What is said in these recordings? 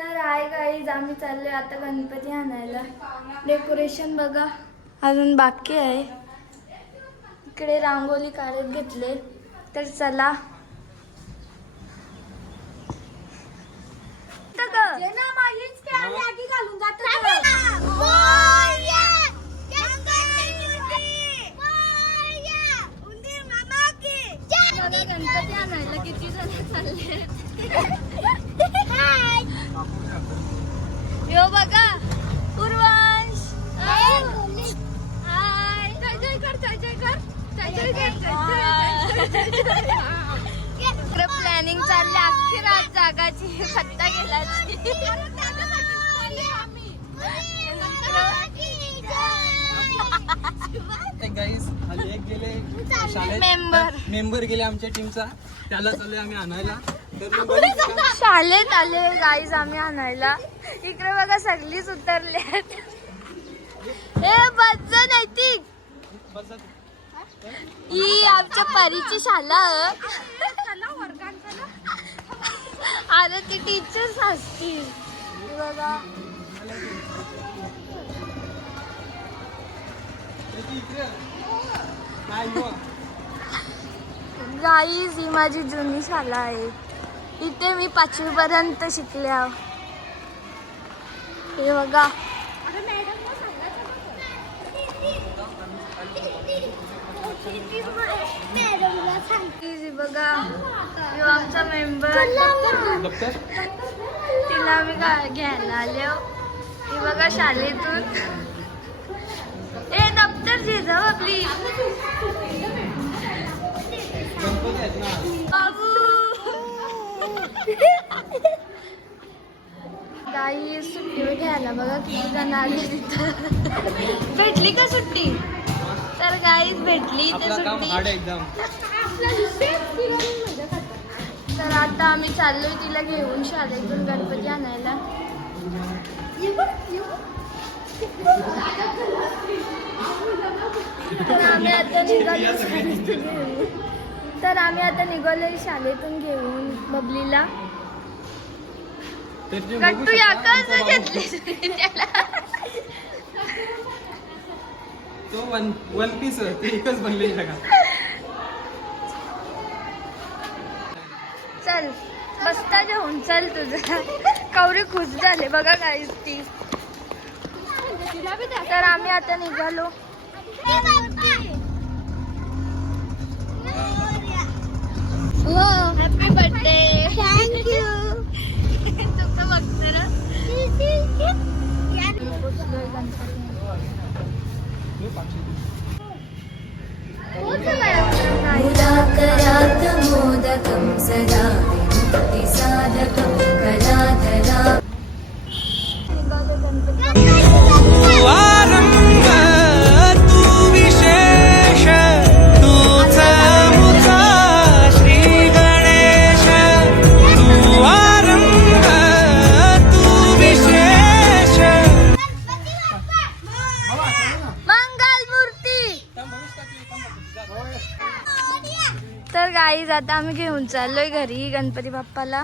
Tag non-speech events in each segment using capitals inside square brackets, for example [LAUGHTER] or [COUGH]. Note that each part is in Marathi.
तर आहे गाईज आम्ही चाललोय आता गणपती आणायला. डेकोरेशन बघा. अजून बाकी आहे. इकडे रांगोली काढत घेतले. तर चला. कर प्लॅनिंग चालली अख्खी रात जागाची. गेलाची एक गेले Member. मेंबर गेले आमच्या टीमचा त्याला चालले आम्ही आणायला. शाळेत आले गाईज आम्ही आणायला. इकडे बघा सगळीच उतरले ए बच्च नैतिक. ही आमच्या परीची शाळा अरे ती टीचर्स असतील. बघा. गाईज ही माझी जुनी शाला आहे. इथे मी पाचवी पर्यंत शिकल्या. हे बघा. बघा आमचा मेंबर तिला आम्ही घ्यायला आलो ही. बघा शाळेतून. ए दप्तर जाऊ आपली. बाबू. गाई सुट्टीवर घ्यायला बघा किती जण आले तिथं. भेटली का सुट्टी? तर गाईच भेटली ते सुट्टी. तर आता आम्ही चाललोय तिला घेऊन शाळेतून गणपती आणायला. तर आम्ही आता निघालो शाळेतून घेऊन. तर आम्ही आता निघालोय शाळेतून घेऊन बबलीला. ते या. घेतली त्याला. तो वन वन पीस ते एकच बनले सगळा. चल बसता घेऊन चल तुझं. कवरी खुश झाले बघा काहीच ती. तर आम्ही आता निघालो. हो. हॅपी बर्थडे थँक्यू तुमचं बघतं [LAUGHS] [LAUGHS] मुदाकरात् मोदकं सदा आता आम्ही घेऊन चाललोय घरी गणपती बाप्पाला.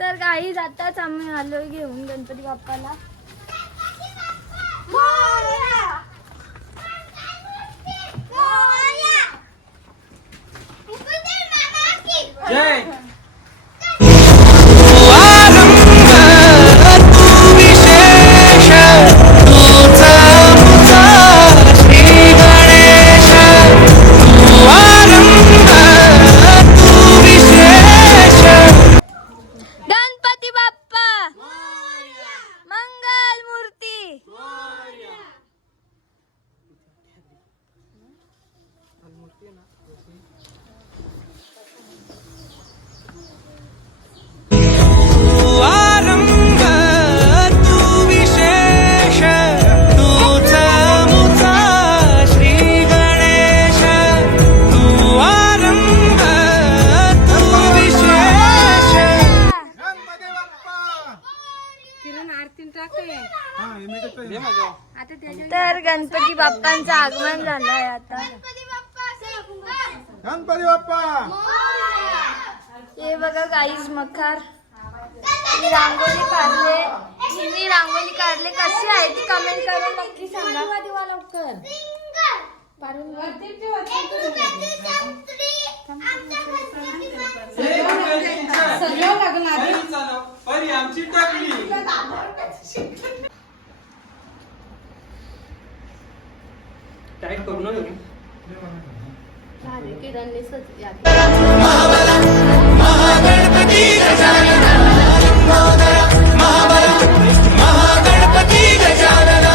तर गाईज आताच आम्ही आलोय घेऊन गणपती बाप्पाला. जय! गणपती बाप्पा! हे बघा गाईज मखार. ही रांगोळी काढले. हिने रांगोळी काढले. कशी आहे ती कमेंट करून नक्की सांगा. परी आमची टाकली टाईट करू ना लंबोदर महाबल महागणपती गजानन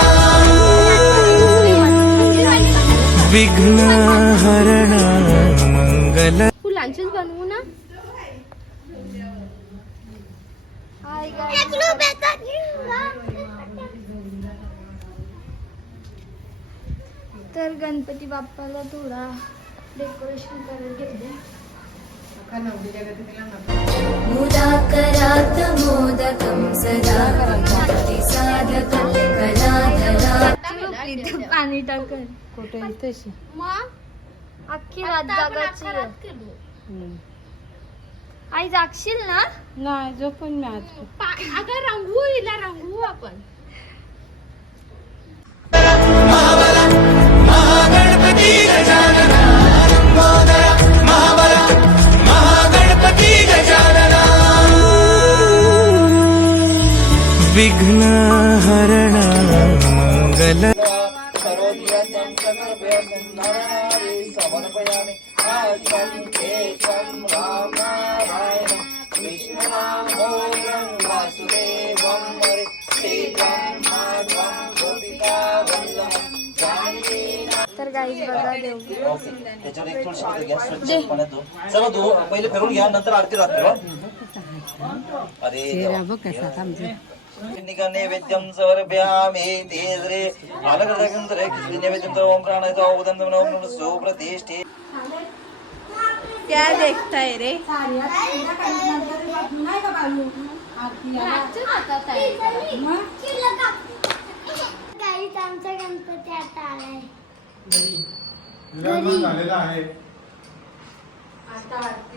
विघ्नहरण मंगल फुलांचीच बनवू ना? हाय तर गणपती बाप्पाला थोडा डेकोरेशन करत घेते मुदाकरात् मोदकं सदा. भक्तिसाधकं कलाधरा पाणी टाकत कुठे अख्खी रात जागाची आई जागशील ना? नाही झोपून मी आज. अगं रंगवू हिला रंगवू आपण. विघ्नहरण मंगल। तर गाईज बघा देऊ. त्याच्यावर एक थोडीशी भाकर गॅस स्वच्छ पाण्यात धुवून. चला धुवू पहिले फिरून घ्या नंतर आरती राहते अरे तेजरे आलकदकंतरे खिचडी नैवेद्यम ओम प्राणाय ओम ओम सो प्रतिष्ठे क्या देखताय रे? आमचा गणपती आता आलाय झालेला आहे.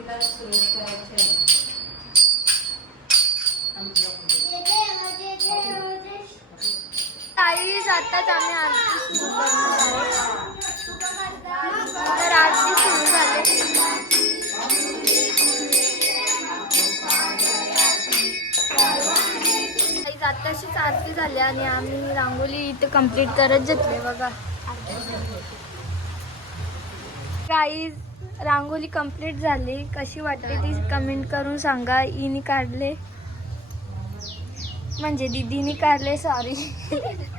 गाईज आताच आम्ही आरती सुरू करणार आहे. तर आरती सुरू झाली. आताशीच आरती झाली आणि आम्ही रांगोली इथं कंप्लीट करत घेतली बघा. गाईज रांगोली कंप्लीट झाली. कशी वाटते ती कमेंट करून सांगा. इनी काढले. म्हणजे दीदीने काढले सॉरी [LAUGHS]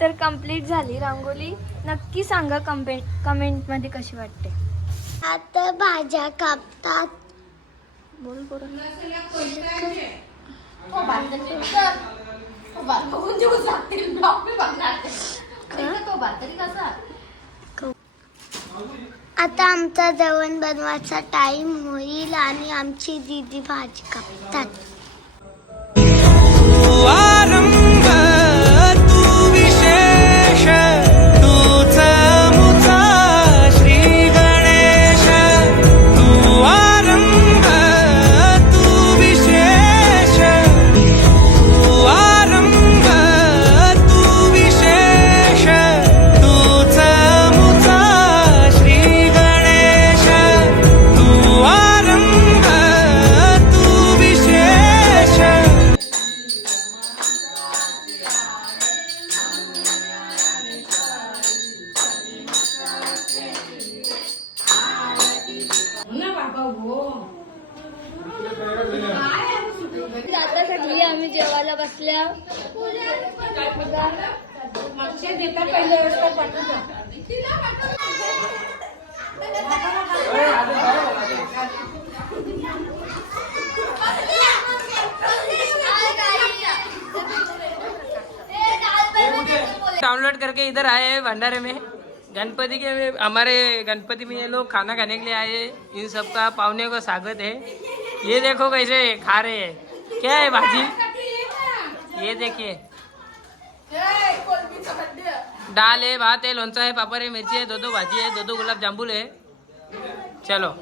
तर कंप्लीट झाली. रांगोली नक्की सांगा कमेंट कमेंटमध्ये कशी वाटते? आता भाज्या कापतात. बोल बोल आता आमचा जेवण बनवायचा टाइम होईल आणि आमची दीदी भाजी कापतात. आम्ही जेवायला बसल्या. डाउनलोड करके इधर आए हैं भंडारे में। गणपति के हमारे गणपति में ये लोग खाना खाने के लिए आए हैं। इन सबका पावने को स्वागत है। ये देखो कैसे खा रहे हैं। क्या है भाजी? ये देखिए। दाल है भात है लोणचा है पापड़ है मिर्ची है दो दो भाजी है दो दो गुलाब जामुन है चलो.